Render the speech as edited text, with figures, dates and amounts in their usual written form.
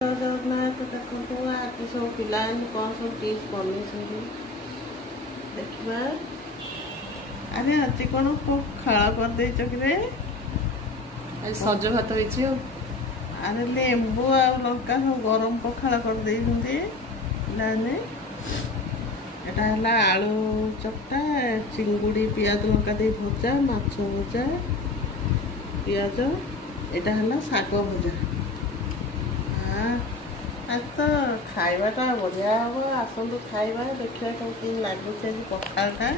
जगन्नाथ देखो आज सब पिला कौन सब डिश बन देखा। अरे आज कौन पखाड़ कर सज भात हो। अरे लेंबू आ लंका सब गरम पखाड़ कर पिलाने। एटा आलू चकटा चिंगुड़ी पियाज लंका दे भजा माछ भजा पियाज यहाँ शाग भजा। आज तो खाइबाटा बढ़िया हम आसतु खाइबा देखा केमती लगुच पखाड़ा।